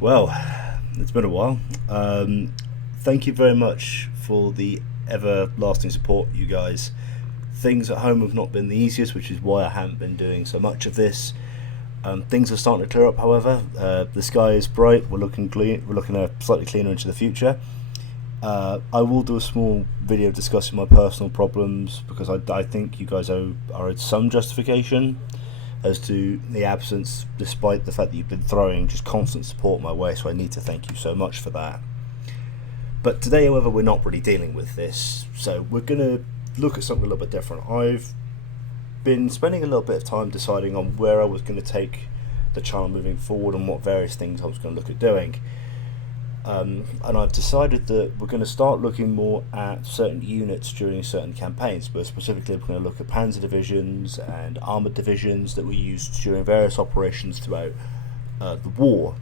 Well, it's been a while. Thank you very much for the everlasting support, you guys. Things at home have not been the easiest, which is why I haven't been doing so much of this. Things are starting to clear up, however. The sky is bright. We're looking clean. We're looking slightly cleaner into the future. I will do a small video discussing my personal problems because I think you guys are some justification as to the absence, despite the fact that you've been throwing just constant support my way, so I need to thank you so much for that. But today, however, we're not really dealing with this, so we're going to look at something a little bit different. I've been spending a little bit of time deciding on where I was going to take the channel moving forward and what various things I was going to look at doing. And I've decided that we're going to start looking more at certain units during certain campaigns, but specifically we're going to look at panzer divisions and armoured divisions that were used during various operations throughout the war.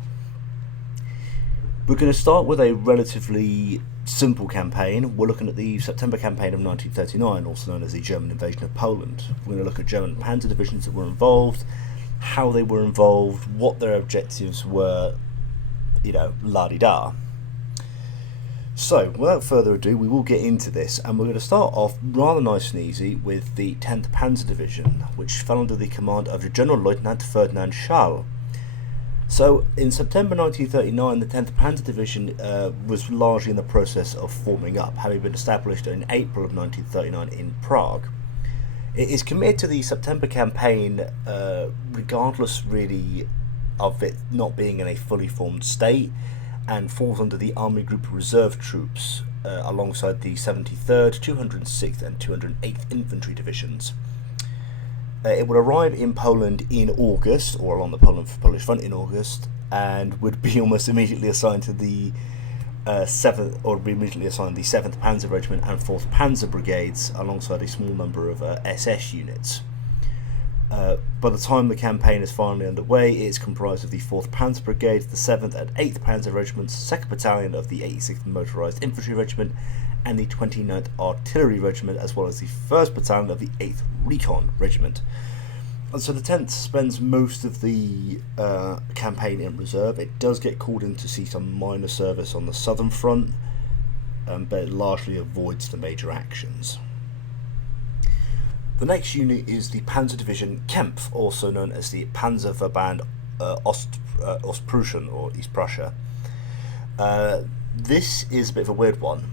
We're going to start with a relatively simple campaign. We're looking at the September campaign of 1939, also known as the German invasion of Poland. We're going to look at German panzer divisions that were involved, how they were involved, what their objectives were, la-di-da. So, without further ado, we will get into this, and we're going to start off rather nice and easy with the 10th Panzer Division, which fell under the command of General Lieutenant Ferdinand Schall. So, in September 1939, the 10th Panzer Division was largely in the process of forming up, having been established in April of 1939 in Prague. It is committed to the September campaign, regardless really of it not being in a fully formed state, and falls under the Army Group Reserve Troops alongside the 73rd, 206th and 208th Infantry Divisions. It would arrive in Poland in August, or along the Polish front in August, and would be almost immediately assigned to the 7th, or be immediately assigned the 7th Panzer Regiment and 4th Panzer Brigades, alongside a small number of SS units. By the time the campaign is finally underway, it is comprised of the 4th Panzer Brigade, the 7th and 8th Panzer Regiments, 2nd Battalion of the 86th Motorised Infantry Regiment, and the 29th Artillery Regiment, as well as the 1st Battalion of the 8th Recon Regiment. And so the 10th spends most of the campaign in reserve. It does get called in to see some minor service on the southern front, but it largely avoids the major actions. The next unit is the Panzer Division Kempf, also known as the Panzerverband Ostpreußen, or East Prussia. This is a bit of a weird one.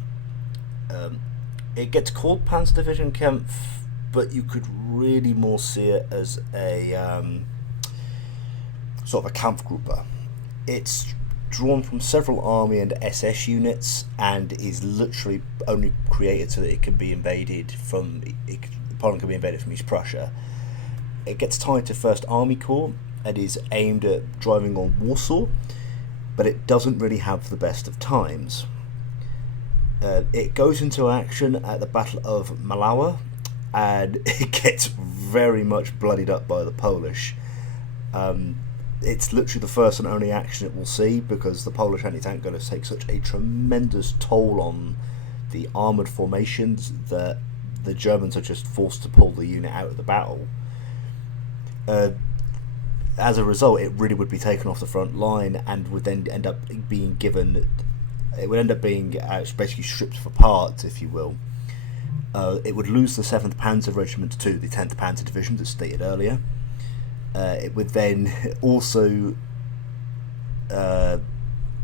It gets called Panzer Division Kempf, but you could really more see it as a sort of a Kampfgruppe. It's drawn from several army and SS units, and is literally only created so that it can be invaded from Poland can be invaded from East Prussia. It gets tied to 1st Army Corps and is aimed at driving on Warsaw, but it doesn't really have the best of times. It goes into action at the Battle of Malowa, and it gets very much bloodied up by the Polish. It's literally the first and only action it will see, because the Polish anti-tank gunners take such a tremendous toll on the armoured formations that the Germans are just forced to pull the unit out of the battle. As a result, it really would be taken off the front line, and would then end up being given. It would end up being basically stripped for parts, if you will. It would lose the 7th Panzer Regiment to the 10th Panzer Division, as stated earlier. It would then also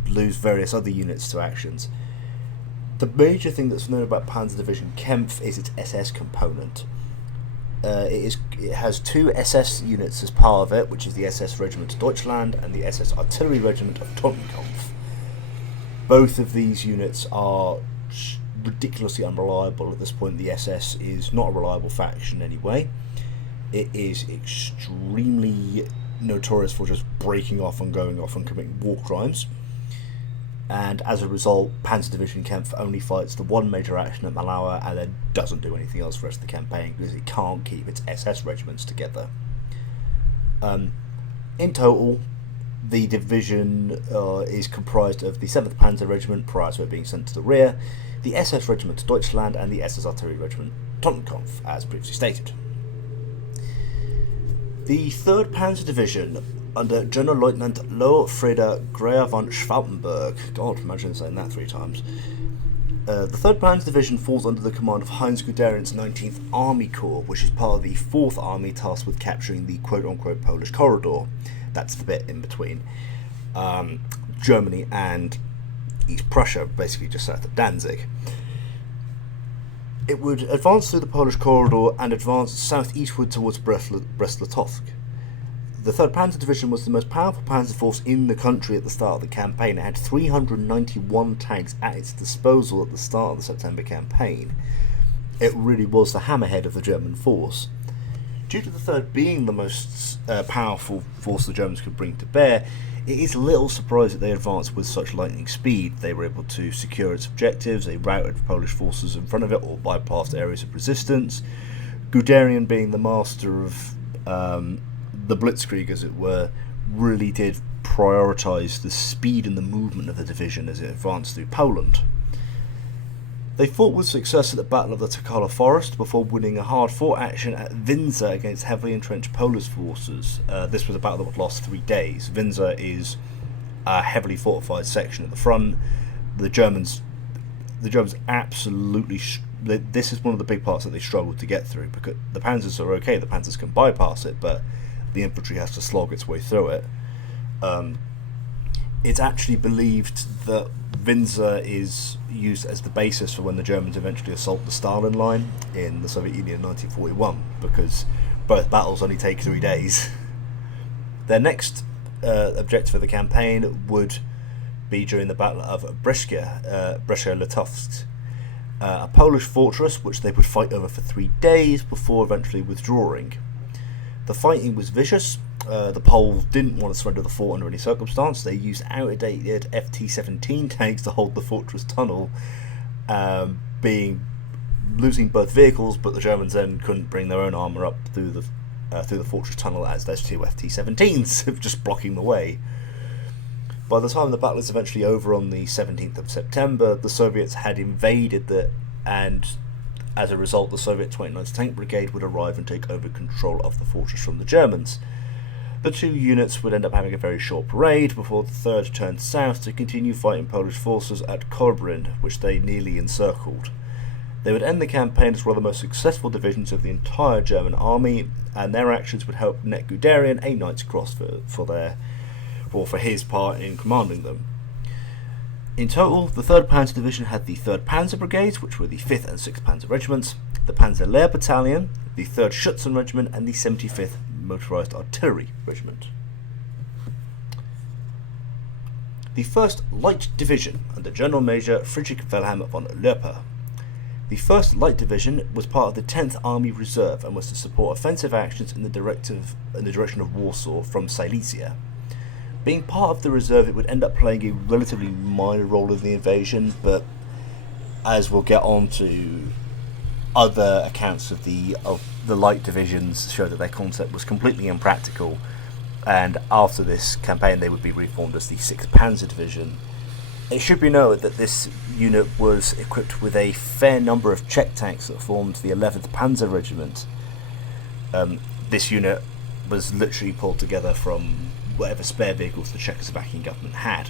lose various other units to actions. The major thing that's known about Panzer Division Kempf is its SS component. It has 2 SS units as part of it, which is the SS Regiment Deutschland and the SS Artillery Regiment of Totenkampf. Both of these units are ridiculously unreliable at this point. The SS is not a reliable faction anyway. It is extremely notorious for just breaking off and going off and committing war crimes. And as a result, Panzer Division Kempf only fights the one major action at Malowa, and then doesn't do anything else for the rest of the campaign because it can't keep its SS regiments together. In total, the division is comprised of the 7th Panzer Regiment prior to it being sent to the rear, the SS Regiment Deutschland, and the SS Artillery Regiment Totenkampf, as previously stated. The 3rd Panzer Division under General Lieutenant Lotfried Greer von Schwarzenberg. God, imagine saying that 3 times. The 3rd Panzer Division falls under the command of Heinz Guderian's 19th Army Corps, which is part of the 4th Army tasked with capturing the quote-unquote Polish corridor. That's the bit in between Germany and East Prussia, basically just south of Danzig. It would advance through the Polish corridor and advance southeastward towards Brest-Litovsk. The 3rd Panzer Division was the most powerful panzer force in the country at the start of the campaign. It had 391 tanks at its disposal at the start of the September campaign. It really was the hammerhead of the German force. Due to the 3rd being the most powerful force the Germans could bring to bear, it is little surprise that they advanced with such lightning speed. They were able to secure its objectives, they routed Polish forces in front of it or bypassed areas of resistance. Guderian, being the master of the Blitzkrieg, as it were, really did prioritise the speed and the movement of the division as it advanced through Poland. They fought with success at the Battle of the Tokala Forest before winning a hard-fought action at Windsor against heavily entrenched Polish forces. This was a battle that would last 3 days. Windsor is a heavily fortified section at the front. The Germans absolutely... this is one of the big parts that they struggled to get through, because the Panzers are okay, the Panzers can bypass it, but the infantry has to slog its way through it. It's actually believed that Windsor is used as the basis for when the Germans eventually assault the Stalin Line in the Soviet Union in 1941, because both battles only take 3 days. Their next objective of the campaign would be during the Battle of Brest-Litovsk, a Polish fortress which they would fight over for 3 days before eventually withdrawing. The fighting was vicious. The Poles didn't want to surrender the fort under any circumstance. They used outdated FT-17 tanks to hold the fortress tunnel, losing both vehicles, but the Germans then couldn't bring their own armour up through the fortress tunnel, as those 2 FT-17s just blocking the way. By the time the battle is eventually over on the 17th of September, the Soviets had invaded and as a result the Soviet 29th Tank Brigade would arrive and take over control of the fortress from the Germans. The 2 units would end up having a very short parade before the 3rd turned south to continue fighting Polish forces at Korbrin, which they nearly encircled. They would end the campaign as one of the most successful divisions of the entire German army, and their actions would help net Guderian a Knight's Cross for his part in commanding them. In total, the 3rd Panzer Division had the 3rd Panzer Brigades, which were the 5th and 6th Panzer Regiments, the Panzer Lehr Battalion, the 3rd Schutzen Regiment, and the 75th Motorised Artillery Regiment. The 1st Light Division, under General Major Friedrich Wilhelm von Loeper. The 1st Light Division was part of the 10th Army Reserve and was to support offensive actions in the direction of Warsaw from Silesia. Being part of the reserve, it would end up playing a relatively minor role in the invasion, but as we'll get on to, other accounts of the light divisions show that their concept was completely impractical, and after this campaign they would be reformed as the 6th Panzer Division. It should be noted that this unit was equipped with a fair number of Czech tanks that formed the 11th Panzer Regiment. This unit was literally pulled together from whatever spare vehicles the Czechoslovakian government had.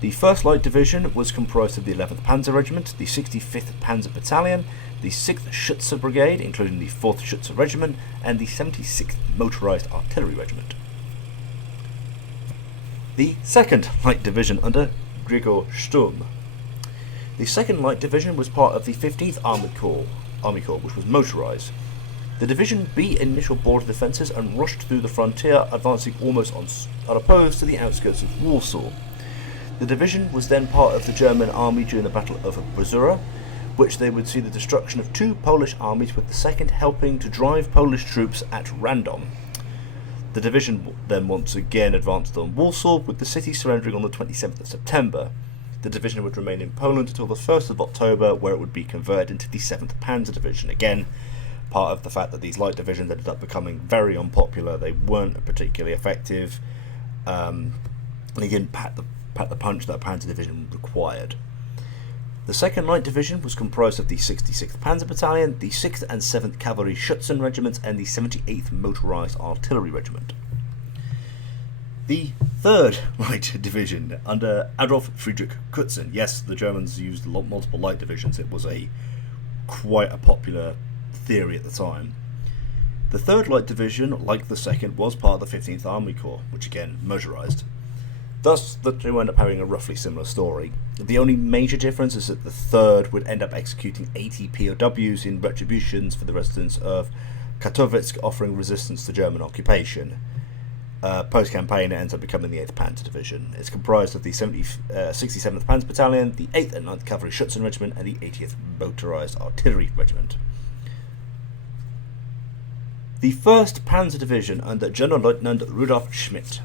The 1st Light Division was comprised of the 11th Panzer Regiment, the 65th Panzer Battalion, the 6th Schütze Brigade, including the 4th Schütze Regiment, and the 76th Motorised Artillery Regiment. The 2nd Light Division under Gregor Sturm. The 2nd Light Division was part of the 15th Army Corps, which was motorised. The division beat initial border defences and rushed through the frontier, advancing almost unopposed to the outskirts of Warsaw. The division was then part of the German army during the Battle of Brzura, which they would see the destruction of 2 Polish armies, with the 2nd helping to drive Polish troops at Radom. The division then once again advanced on Warsaw, with the city surrendering on the 27th of September. The division would remain in Poland until the 1st of October, where it would be converted into the 7th Panzer Division. Again, part of the fact that these light divisions ended up becoming very unpopular. They weren't particularly effective. They didn't pack the punch that a Panzer Division required. The 2nd Light Division was comprised of the 66th Panzer Battalion, the 6th and 7th Cavalry Schutzen Regiments, and the 78th Motorised Artillery Regiment. The 3rd Light Division under Adolf Friedrich Kützen. Yes, the Germans used multiple light divisions. It was quite a popular theory at the time. The 3rd Light Division, like the 2nd, was part of the 15th Army Corps, which again, motorised. Thus, the two end up having a roughly similar story. The only major difference is that the 3rd would end up executing 80 POWs in retributions for the residents of Katowice, offering resistance to German occupation. Post-campaign, it ends up becoming the 8th Panzer Division. It's comprised of the 67th Panzer Battalion, the 8th and 9th Cavalry Schutzen Regiment, and the 80th Motorised Artillery Regiment. The 1st Panzer Division under General Lieutenant Rudolf Schmidt.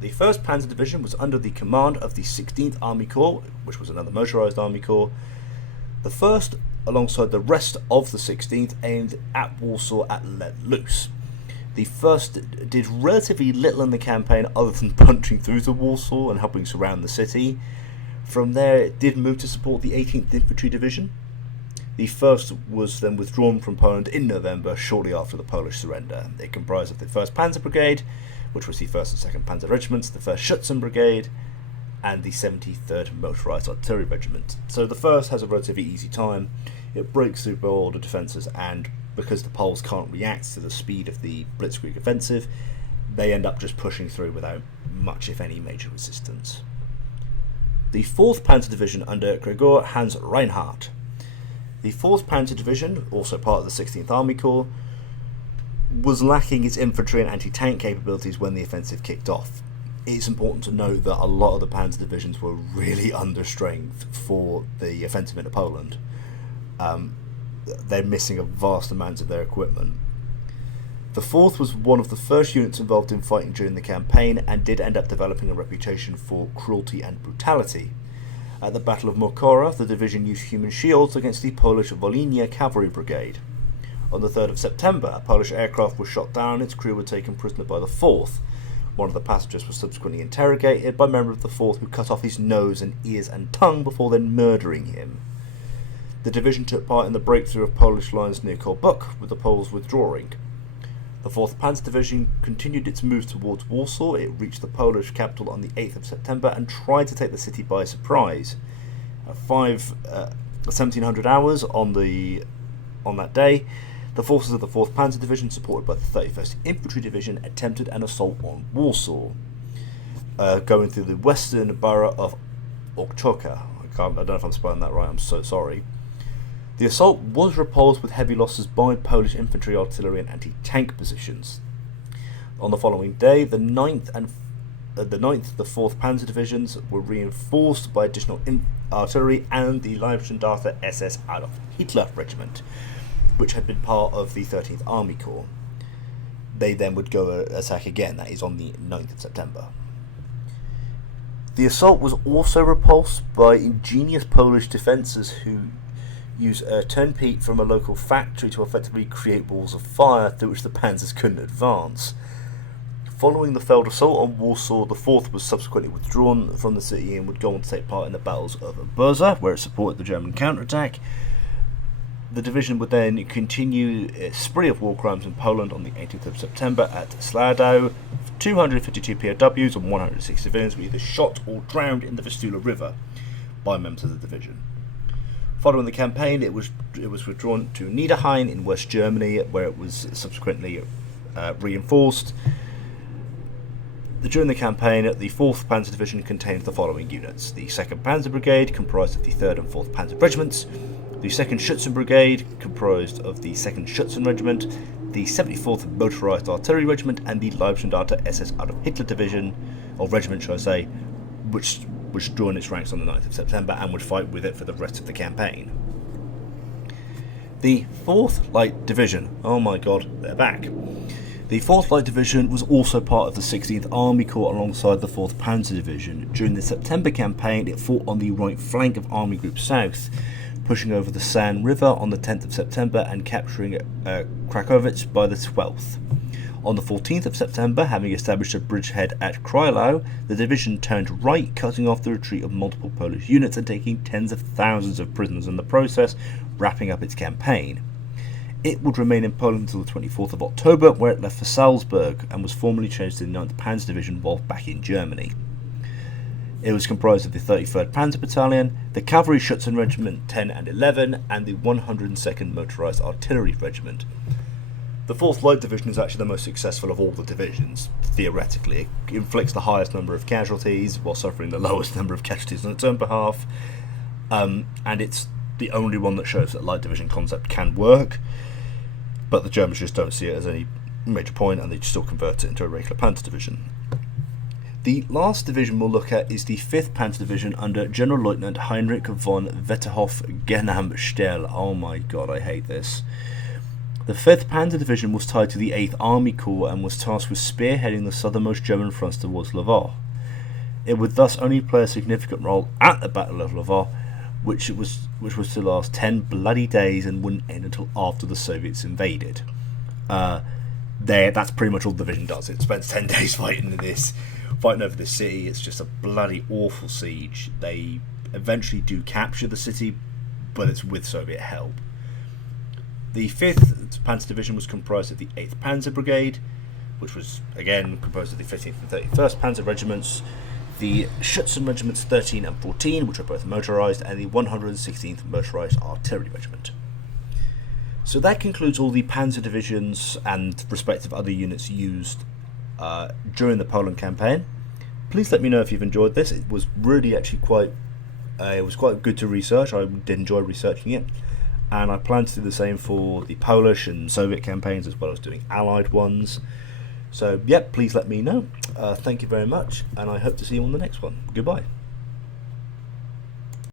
The 1st Panzer Division was under the command of the 16th Army Corps, which was another motorised Army Corps. The 1st, alongside the rest of the 16th, aimed at Warsaw at let loose. The 1st did relatively little in the campaign other than punching through to Warsaw and helping surround the city. From there, it did move to support the 18th Infantry Division. The 1st was then withdrawn from Poland in November, shortly after the Polish surrender. It comprised of the 1st Panzer Brigade, which was the 1st and 2nd Panzer Regiments, the 1st Schutzen Brigade, and the 73rd Motorised Artillery Regiment. So the 1st has a relatively easy time. It breaks through all the defences, and because the Poles can't react to the speed of the Blitzkrieg offensive, they end up just pushing through without much, if any, major resistance. The 4th Panzer Division under Gregor Hans Reinhardt. The 4th Panzer Division, also part of the 16th Army Corps, was lacking its infantry and anti-tank capabilities when the offensive kicked off. It's important to note that a lot of the Panzer Divisions were really under strength for the offensive into Poland. They're missing a vast amount of their equipment. The 4th was one of the first units involved in fighting during the campaign and did end up developing a reputation for cruelty and brutality. At the Battle of Mokora, the division used human shields against the Polish Volhynia Cavalry Brigade. On the 3rd of September, a Polish aircraft was shot down and its crew were taken prisoner by the 4th. One of the passengers was subsequently interrogated by a member of the 4th who cut off his nose and ears and tongue before then murdering him. The division took part in the breakthrough of Polish lines near Kołbuk, with the Poles withdrawing. The 4th Panzer Division continued its move towards Warsaw. It reached the Polish capital on the 8th of September and tried to take the city by surprise. At 1700 hours on that day, the forces of the 4th Panzer Division, supported by the 31st Infantry Division, attempted an assault on Warsaw, going through the western borough of Ochoka. I don't know if I'm spelling that right, I'm so sorry. The assault was repulsed with heavy losses by Polish infantry, artillery and anti-tank positions. On the following day, the 9th and the 4th Panzer Divisions were reinforced by additional artillery and the Leibstandarte SS Adolf Hitler Regiment, which had been part of the 13th Army Corps. They then would go attack again, that is on the 9th of September. The assault was also repulsed by ingenious Polish defenders who used turnpike from a local factory to effectively create walls of fire through which the panzers couldn't advance. Following the failed assault on Warsaw, the 4th was subsequently withdrawn from the city and would go on to take part in the battles of Burza, where it supported the German counterattack. The division would then continue its spree of war crimes in Poland on the 18th of September at Sladau. 252 POWs and 106 civilians were either shot or drowned in the Vistula River by members of the division. Following the campaign, it was withdrawn to Niederrhein in West Germany, where it was subsequently reinforced. During the campaign, the 4th Panzer Division contained the following units: the 2nd Panzer Brigade, comprised of the 3rd and 4th Panzer Regiments, the 2nd Schutzen Brigade, comprised of the 2nd Schutzen Regiment, the 74th Motorised Artillery Regiment, and the Leibstandarte SS Adolf Hitler Division, or Regiment, should I say, which was drawn its ranks on the 9th of September and would fight with it for the rest of the campaign. The 4th Light Division, oh my god, they're back. The 4th Light Division was also part of the 16th Army Corps alongside the 4th Panzer Division. During the September campaign, it fought on the right flank of Army Group South, pushing over the San River on the 10th of September and capturing Krakowicz by the 12th. On the 14th of September, having established a bridgehead at Krylau, the division turned right, cutting off the retreat of multiple Polish units and taking tens of thousands of prisoners in the process, wrapping up its campaign. It would remain in Poland until the 24th of October, where it left for Salzburg and was formally changed to the 9th Panzer Division while back in Germany. It was comprised of the 33rd Panzer Battalion, the Cavalry Schutzen Regiment 10 and 11, and the 102nd Motorised Artillery Regiment. The 4th Light Division is actually the most successful of all the divisions, theoretically. It inflicts the highest number of casualties while suffering the lowest number of casualties on its own behalf, and it's the only one that shows that Light Division concept can work, but the Germans just don't see it as any major point, and they still convert it into a regular Panzer Division. The last division we'll look at is the 5th Panzer Division under General Lieutenant Heinrich von Wetterhoff-Genam-Stell. Oh my god, I hate this. The 5th Panzer Division was tied to the 8th Army Corps and was tasked with spearheading the southernmost German fronts towards Lvov. It would thus only play a significant role at the Battle of Lvov, which was to last 10 bloody days and wouldn't end until after the Soviets invaded. That's pretty much all the division does. It spends 10 days fighting over this city. It's just a bloody awful siege. They eventually do capture the city, but it's with Soviet help. The 5th Panzer Division was comprised of the 8th Panzer Brigade, which was again composed of the 15th and 31st Panzer Regiments, the Schutzen Regiments 13 and 14, which were both motorised, and the 116th Motorised Artillery Regiment. So that concludes all the Panzer Divisions and respective other units used during the Poland campaign. Please let me know if you've enjoyed this. It was really actually quite good to research. I did enjoy researching it, and I plan to do the same for the Polish and Soviet campaigns as well as doing Allied ones. So, please let me know. Thank you very much, and I hope to see you on the next one. Goodbye.